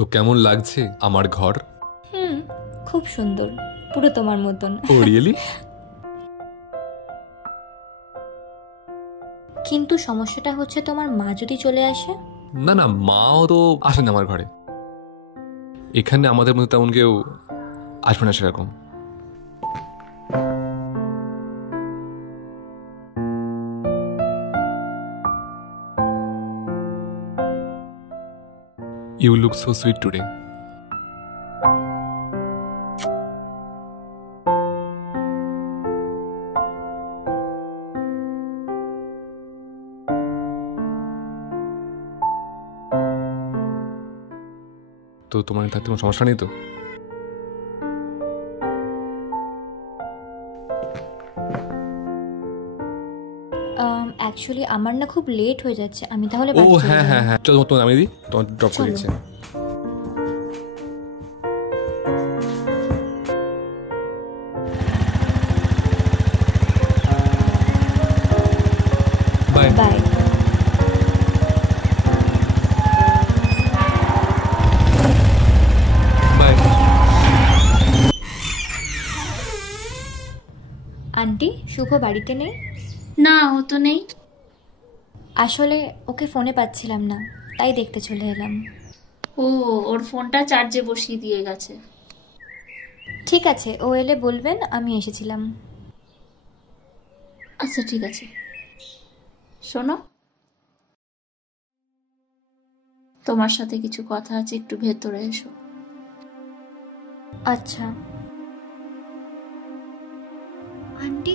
তো কেমন লাগছে আমার ঘর? খুব সুন্দর, পুরো তোমার মতন। ও রিয়েলি? কিন্তু সমস্যাটা হচ্ছে তোমার মা যদি চলে আসে। না না, মাও তো আসেন আমার ঘরে। এখানে আমাদের মধ্যে তেমন কেউ আসবে না সেরকম। You look so sweet today. তো তোমার থাকতে কোনো সমস্যা নেই তো? অ্যাকচুয়ালি আমার না খুব লেট হয়ে যাচ্ছে, আমি তাহলে ও হ্যাঁ হ্যাঁ হ্যাঁ, চলো তোমার নামিয়ে দিই, তোমার ড্রপ করে দিচ্ছি। Bye bye. বাই। আন্টি, শুভ বাড়িতে নেই? না, ও তো নেই। আসলে ওকে ফোনে পাচ্ছিলাম না, তাই দেখতে চলে এলাম। ও, ওর ফোনটা চার্জে বসিয়ে দিয়ে গেছে। ঠিক আছে, ও এলে বলবেন আমি এসেছিলাম। আচ্ছা ঠিক আছে। শোনো, তোমার সাথে কিছু কথা আছে, একটু ভেতরে এসো। আচ্ছা। আন্টি,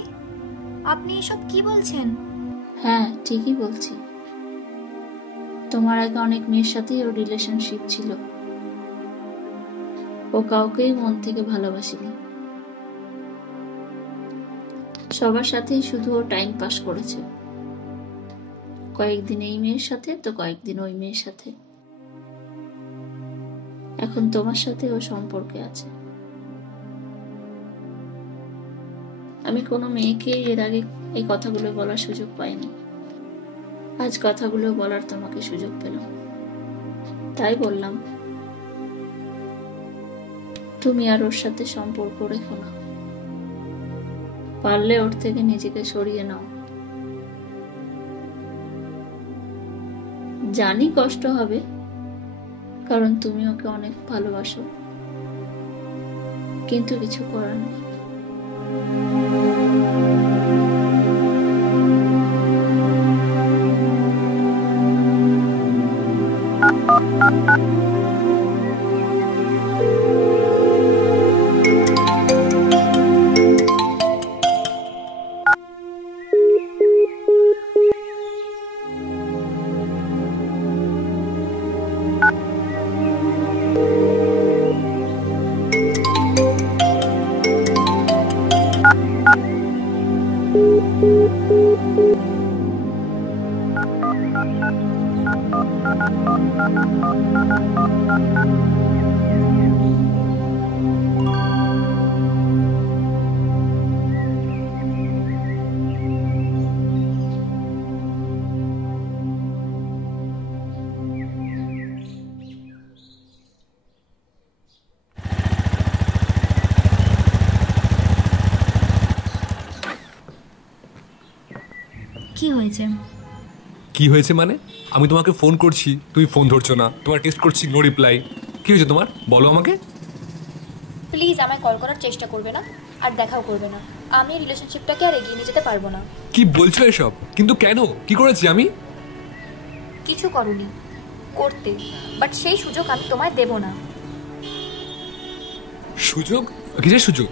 আপনি এসব কি বলছেন? হ্যাঁ, ঠিকই বলছি। তোমার আগে অনেক মেয়ের সাথেই ওর রিলেশনশিপ ছিল। ও কাউকেই মন থেকে ভালোবাসেনি। সবার সাথেই শুধু ও টাইম পাস করেছে। কয়েকদিন এই মেয়ের সাথে, তো কয়েকদিন ওই মেয়ের সাথে। এখন তোমার সাথে ও সম্পর্কে আছে। আমি কোনো মেয়েকে এর আগে এই কথাগুলো বলার সুযোগ পাইনি। আজ কথাগুলো বলার তোমাকে সুযোগ পেলাম, তাই বললাম তুমি আর ওর সাথে সম্পর্ক রেখো না। পারলে ওর থেকে নিজেকে সরিয়ে নাও। জানি কষ্ট হবে, কারণ তুমি ওকে অনেক ভালোবাসো, কিন্তু কিছু করার নেই। কি হয়েছে? কি হয়েছে মানে? আমি তোমাকে ফোন করছি, তুমি ফোন ধরছো না। তোমার টেক্সট করছি, নো রিপ্লাই। কি হয়েছে তোমার, বলো আমাকে। প্লিজ আমায় কল করার চেষ্টা করবে না, আর দেখাও করবে না। আমি রিলেশনশিপটাকে আর এগিয়ে নিয়ে যেতে পারবো না। কি বলছো এসব? কিন্তু কেন, কি করেছি আমি? কিছু করনি, করতে, বাট সেই সুযোগ আমি তোমায় দেব না। সুযোগ? কিসের সুযোগ?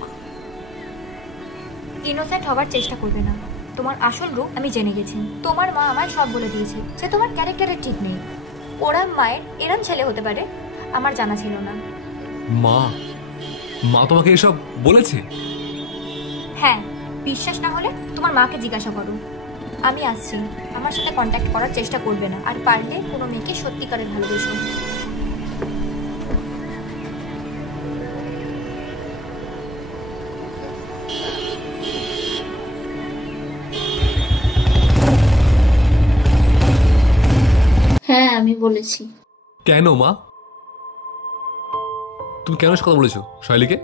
ইনোসেন্ট হওয়ার চেষ্টা করবে না। তোমার আসল রূপ আমি জেনে গেছি। তোমার মা আমায় সব বলে দিয়েছে যে তোমার ক্যারেক্টারের ঠিক নেই। ওরা মায়ের এরম ছেলে হতে পারে আমার জানা ছিল না। মা? মা তোমাকে এসব বলেছে? হ্যাঁ, বিশ্বাস না হলে তোমার মাকে জিজ্ঞাসা করো। আমি আসছি, আমার সাথে কন্ট্যাক্ট করার চেষ্টা করবে না, আর পারলে কোনো মেয়েকে সত্যিকারের ভালোবেসো। হ্যাঁ, আমি বলেছি। কেন মা? তুমি কেন এসব কথা বলেছো শাইলিকে?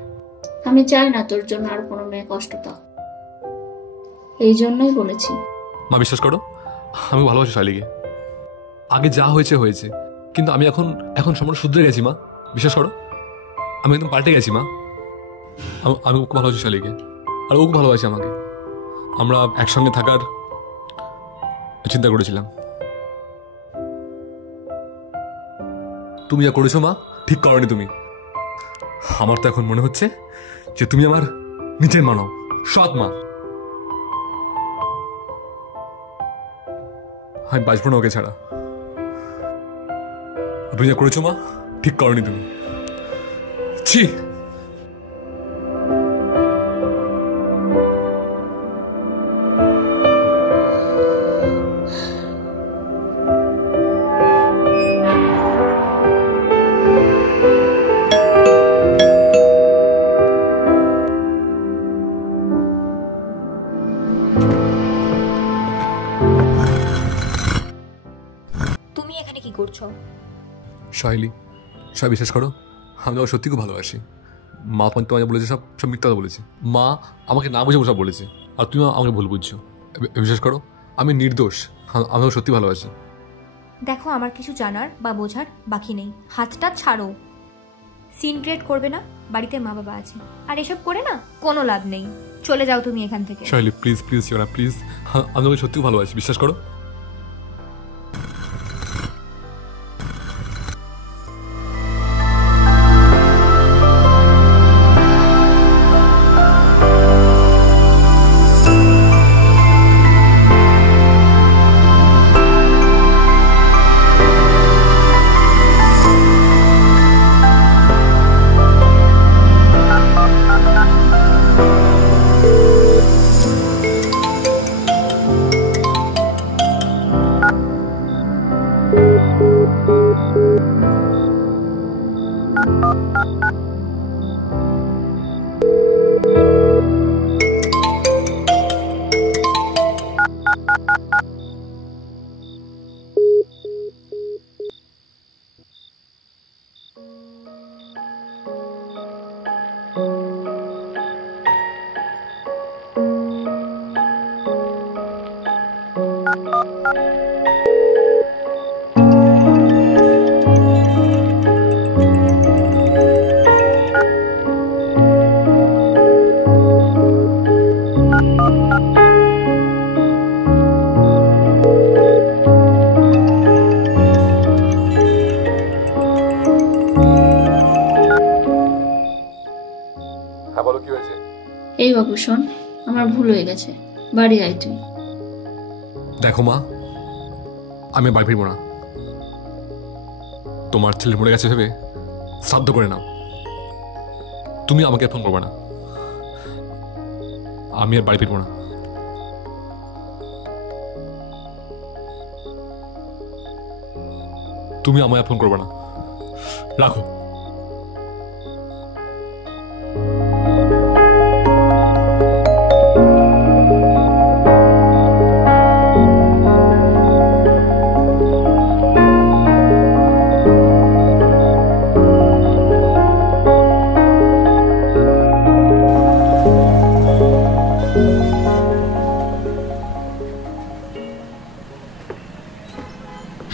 আমি চাই না তোর জন্য আর কোনো মেয়ে কষ্ট পাক, এই জন্যই বলেছি। মা বিশ্বাস করো, আমি ভালোবাসি শাইলিকে। আগে যা হয়েছে হয়েছে, কিন্তু আমি এখন এখন সম্পূর্ণ শুধরে গেছি মা। বিশ্বাস করো, আমি একদম পাল্টে গেছি মা। আমি ওকে ভালোবাসি শাইলিকে, আর ওকে ভালোবাসি আমাকে। আমরা একসঙ্গে থাকার চিন্তা করেছিলাম। তুমি যা করেছো মা, ঠিক করনি তুমি। আমার তো এখন মনে হচ্ছে যে তুমি আমার নিজের মানব, সৎ মা। আমি বাঁচবো না ওকে ছাড়া। তুমি যা করেছো মা, ঠিক করনি তুমি। ছি। তুমি এখানে কি করছো? শাইলি, সব বিশ্বাস করো, আমি তোমাকে সত্যি খুব ভালোবাসি। মা তোমাকে বলেছে সব সব মিথ্যা কথা বলেছে। মা আমাকে না বুঝে সব বলেছে, আর তুমি আমাকে ভুল বুঝছো। বিশ্বাস করো, আমি নির্দোষ। আমি তোমাকে সত্যি ভালোবাসি। দেখো, আমার কিছু জানার বা বোঝার বাকি নেই। হাতটা ছাড়ো। সিন ক্রিয়েট করবে না, বাড়িতে মা বাবা আছে। আর এসব করে না কোনো লাভ নেই। চলে যাও তুমি এখান থেকে। শাইলি প্লিজ প্লিজ না প্লিজ, আমি তোমাকে সত্যি ভালোবাসি। বিশ্বাস করো। হ্যাঁ বলো, কি হয়েছে? এই বাবু শোন, আমার ভুল হয়ে গেছে, বাড়ি আয় তুই। দেখো মা, আমি বাড়ি ফিরবো না। তোমার ছেলে মরে গেছে ভেবে শ্রাদ্ধ করে নাও। তুমি আমাকে ফোন করবে না, আমি আর বাড়ি ফিরবো না। তুমি আমায় ফোন করবে না, রাখো।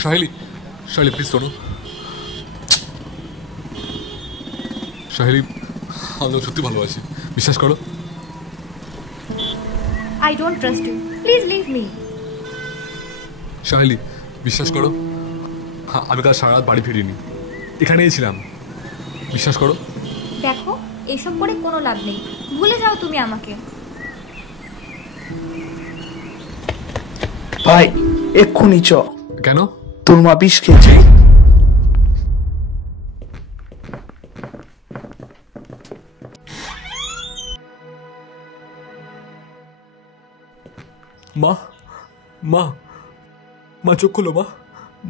শাহিলি, শাহিলি প্লিজ শোনো। শাহিলি, আমি সত্যি ভালোবাসি। বিশ্বাস করো। I don't trust you, please leave me. Shahili, বিশ্বাস করো, আমি কাল সারা রাত বাড়ি ফিরিনি, এখানেই ছিলাম। বিশ্বাস করো। দেখো, এসব করে কোনো লাভ নেই। ভুলে যাও তুমি আমাকে। ভাই এক্ষুনি চ। কেন? তোর মা বিষ খেয়েছে। মা, মা, মা চোখ খোলো। মা,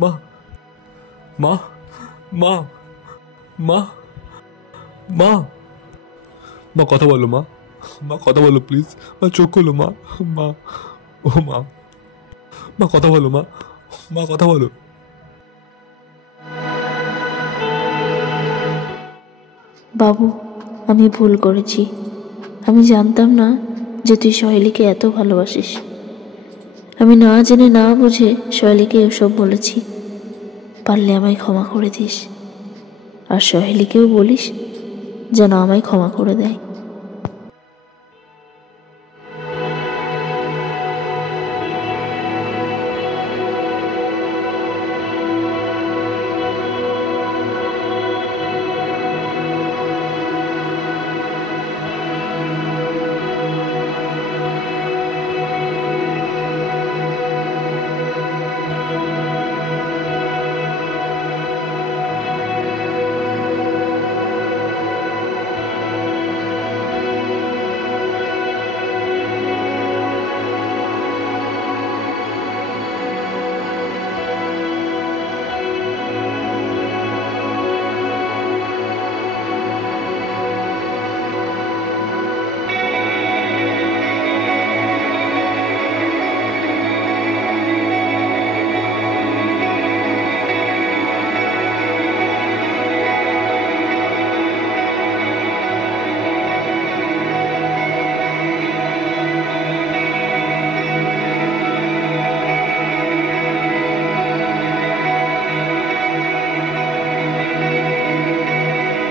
মা, মা, মা, মা, মা, মা কথা বলো। মা, মা কথা বলো প্লিজ। মা চোখ খোলো। মা, মা, ও মা, মা কথা বলো। মা, মা কথা বলো। বাবু, আমি ভুল করেছি। আমি জানতাম না যে তুই সহেলিকে এত ভালোবাসিস। আমি না জেনে না বুঝে সহেলিকে ওসব বলেছি। পারলে আমায় ক্ষমা করে দিস, আর সহেলিকেও বলিস যেন আমায় ক্ষমা করে দেয়।